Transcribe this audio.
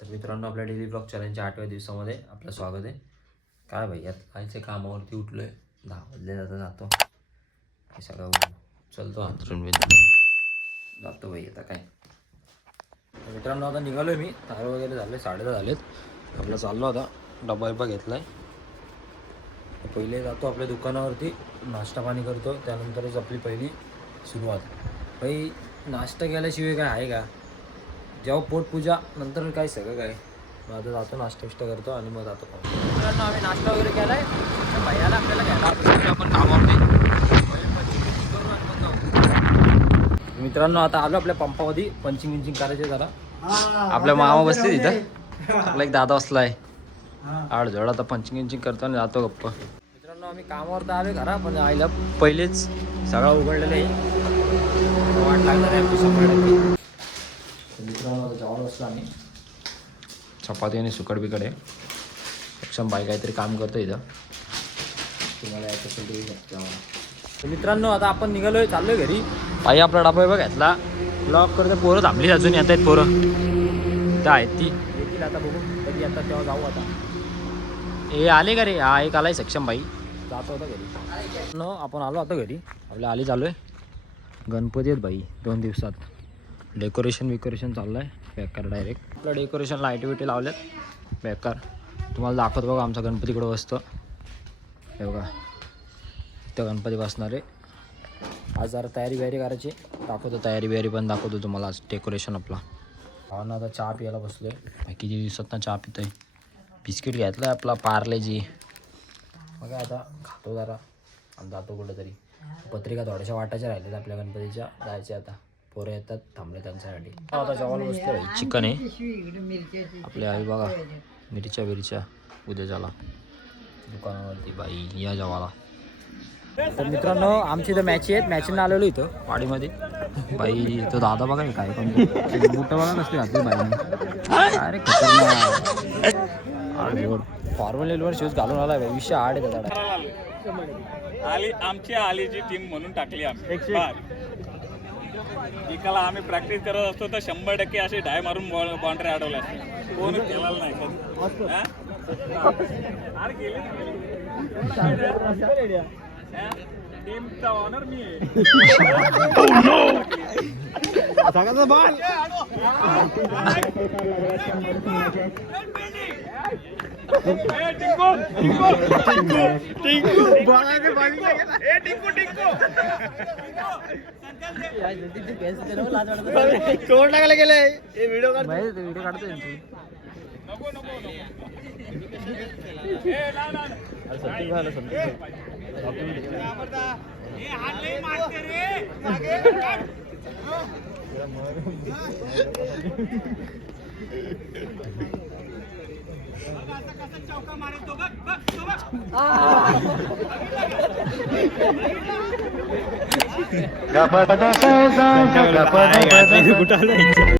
तर मित्रांनो, आपल्या डेली ब्लॉग चॅलेंजच्या 8व्या दिवसामध्ये आपलं स्वागत आहे. काय भाई, आता कायचे कामावरती उठलो आहे, 10 वाजले जातो हे सगळं चलतो अंतरून जातो भाई. आता काय मित्रांनो, आता निघालो आहे मी, तयार वगैरे झाले, 10:30 झालेत. आपलं चाललो आता डबा बिबा घेतला आहे. पहिले जातो आपल्या दुकानावरती, नाश्ता पाणी करतो, त्यानंतरच आपली पहिली सुरुवात. भाई नाश्ता केल्याशिवाय काय आहे का? जेव्हा पोटपूजा नंतर काय सगळं काय. मग आता जातो, नाश्ता विष्टा करतो आणि मग जातो. मित्रांनो, आम्ही नाश्ता वगैरे केला आहे. भैयाला आपल्याला घ्यायला आपण कामावरती. मित्रांनो, आता आलो आपल्या पंपामध्ये, पंचिंग विंचिंग करायचे जरा. आपल्या मामा बसते तिथं, आपला एक दादा बसलाय आडजोड. आता पंचिंग विंचिंग करतो आणि जातो गप्पा. मित्रांनो, आम्ही कामावर तर आलो घरा, पण आईला पहिलेच सगळं उघडलेलं आहे, वाट लागणार आहे आमची 100%. मित्रांनो, आता जेवण बसलो आम्ही, चपाती आणि सुकट बिकट आहे. सक्षम बाई काहीतरी काम करतो इथं, तुम्हाला यायचं असेल तरी शकतो. तर मित्रांनो, आता आपण निघालोय, चाललोय घरी. बाई आपला डबा बिबा घेतला, ब्लॉक करतो. पोरं थांबली, अजून येत आहेत पोरं, इथं आहेत ती, येतील आता, बघू कधी येतात तेव्हा जाऊ. आता हे आले का रे? हा एक आलाय सक्षम बाई, जातो होता घरी. न आपण आलो आता घरी, आपल्या आली चालू आहे. गणपती आहेत बाई 2 दिवसात. डेकोरेशन चाललं आहे बेकार. डायरेक्ट आपलं डेकोरेशन लाईटी बिटी लावल्यात बेकार. तुम्हाला दाखवतो बघा, आमचा गणपती इकडं बसतो हे बघा, इथं गणपती बसणार आहे. आज जरा तयारी बियारी करायची, दाखवतो तयारी बियारी पण दाखवतो तुम्हाला. आज डेकोरेशन आपला. हा ना, आता चहा प्यायला बसलो आहे. किती दिवसात ना चहा पितो आहे. बिस्किट घेतलं आहे आपला पार्लेजी. बघा आता खातो जरा आणि जातो कुठेतरी. पत्रिका थोड्याशा वाटायच्या राहिल्यात आपल्या गणपतीच्या, जायचे आता. पोरं येतात, थांबले त्यांच्यासाठी. आता जेवायला बसलो. चिकन आहे आपल्या आई बघा, मिरच्या उद्या झाला दुकानावरती. बाई या जेवायला. तर मित्रांनो, आमची इथं मॅची आहेत, मॅचीनं आलेलो इथं वाडीमध्ये. बाई तो दादा बघा काय पण बुट बघा नसते घातली बाईने. अरे खतरनाक फॉर्मल लेवलवर शूज घालून आला. विषय आड आहे दादा. आमची आलीची टीम म्हणून टाकली आम्ही. एकाला आम्ही प्रॅक्टिस करत असतो तर 100% असे डाय मारून बाउंड्री अडवल्या असते. कोणी केलेला नाही टीमचा ऑनर मी आहे. चोर टाकायला गेले व्हिडिओ काढतो त्यांची. कुठं